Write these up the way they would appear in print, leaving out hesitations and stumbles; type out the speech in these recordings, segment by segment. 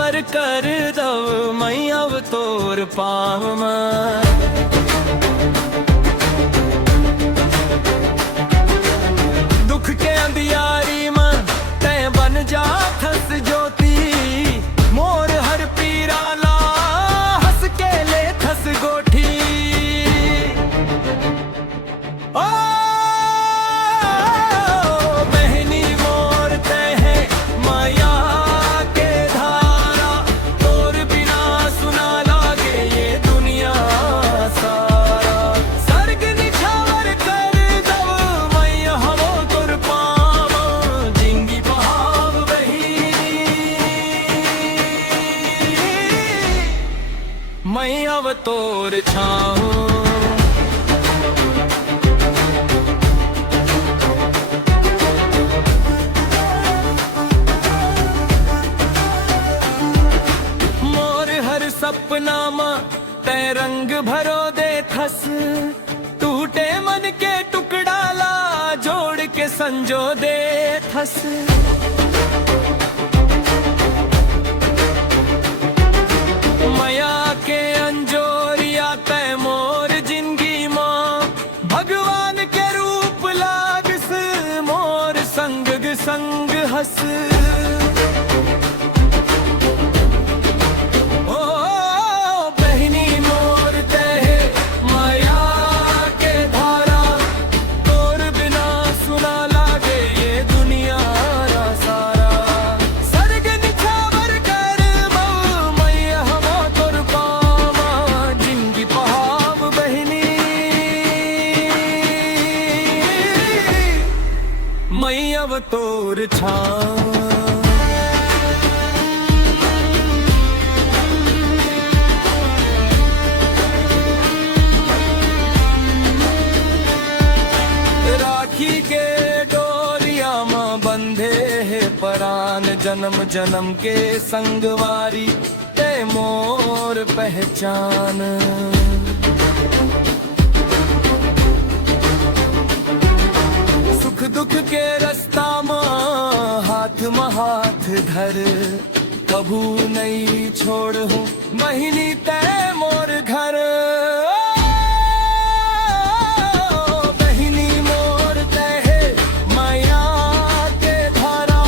निछावर कर दव मई अब तोर पाव में। दुख के अंधियारी में तय बन जा थस ज्योति, मोर हर पीरा ला हंस के ले थस गोठी। ओ बहनी मोर तय है माया के धारा, तोर बिना सुना लागे ये दुनिया सारा। सर्ग निछावर कर दव मई हवो तुर पाव, जिंगी बहाव बहिनी मई अब तोर छाऊं। सपना मा तय रंग भरो दे थस, टूटे मन के टुकड़ा ला जोड़ के संजो दे थस। मया के अंजोरिया तय मोर जिंदगी मां, भगवान के रूप लागस मोर संग संग हस। मई अब तोर छाऊं। राखी के डोरिया में बंधे है परान, जन्म जन्म के संगवारी ते मोर पहचान। दुख के रास्ता में हाथ धर, कभू नहीं छोड़ हूँ बहिनी तय मोर घर। बहिनी मोर तय है माया के धारा,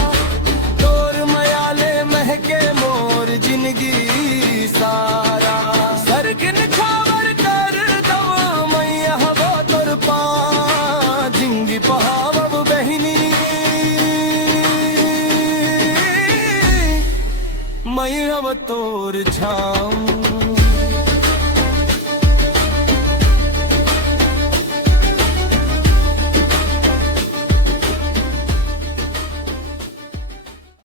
तोर मयाले महके मोर जिंदगी सारा। सर्ग निछावर कर दव मई हवो तोर पाव, जिंदगी बहाव मई अब तोर छाऊं।